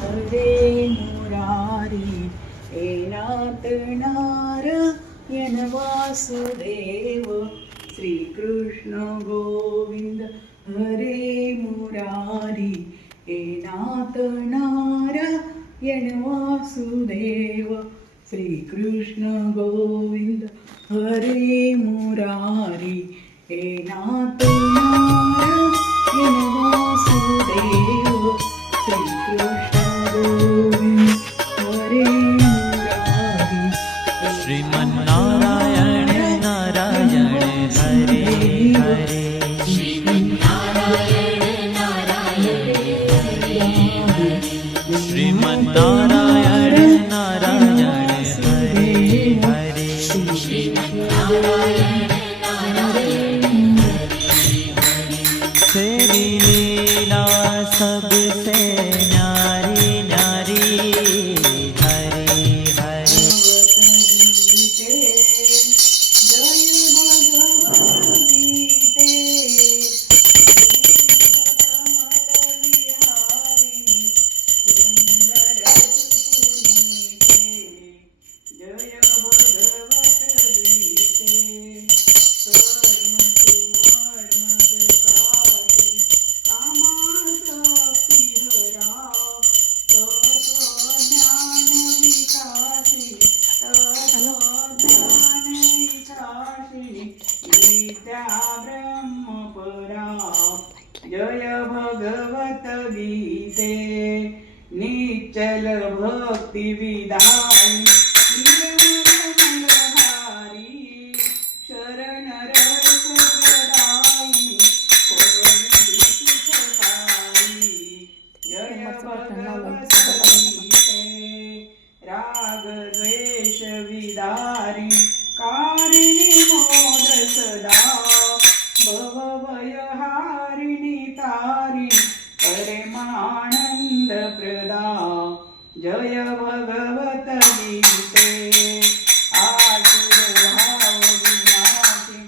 हरे मुरारी हे नाथ नारायण वासुदेव श्रीकृष्ण गोविंद हरे मुरारी हे नाथ नारायण वासुदेव श्रीकृष्ण गोविंद हरे मुरारी हे नाथ नारायण वासुदेव श्रीकृष्ण गोविंद हरे मुरारी श्रीमन्नारायण नारायण हरे हरे श्रीमन्नारायण नारायण हरे हरे तेरी लीला सबसे न्यारी न्यारी हरे हरे जय भगवत गीते निश्चल भक्ति विदाई निर्मलहारी शरण रस प्रदायी सुखकारी जय भगवत गीते राग द्वेष विदारी कारिणी मोद सदा भवभयहारिणी तारी परमानंद प्रदा जय भगवत गीते आसुर भाव विनाशी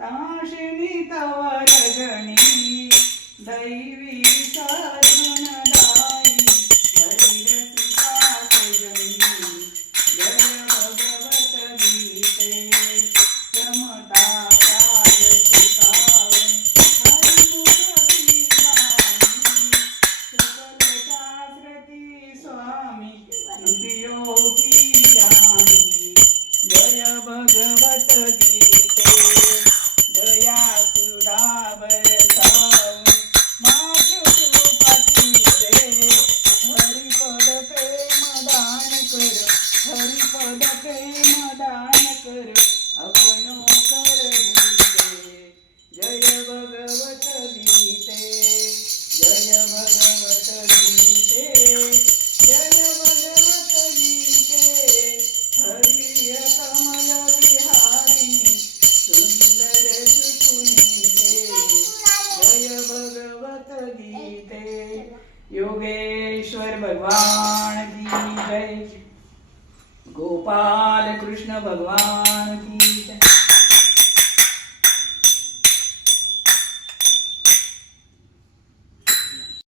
ताशिनी तव रजनी दैवी सद्गुणदायी हरिरसिका सजनी जय भगवत गीते समता जय भगवत गीते दया सुधा बरसावी मातृपती दे हरिपद प्रेम दान कर हरिपद प्रेम दान कर अपनो कर दीजे जय भगवत गीते जय भगवत गीते जय भगवत गीते हरिय कमल विहारिणी सुंदर सुपुनीते जय भगवत गीते योगेश्वर भगवान की जय गोपाल कृष्ण भगवान की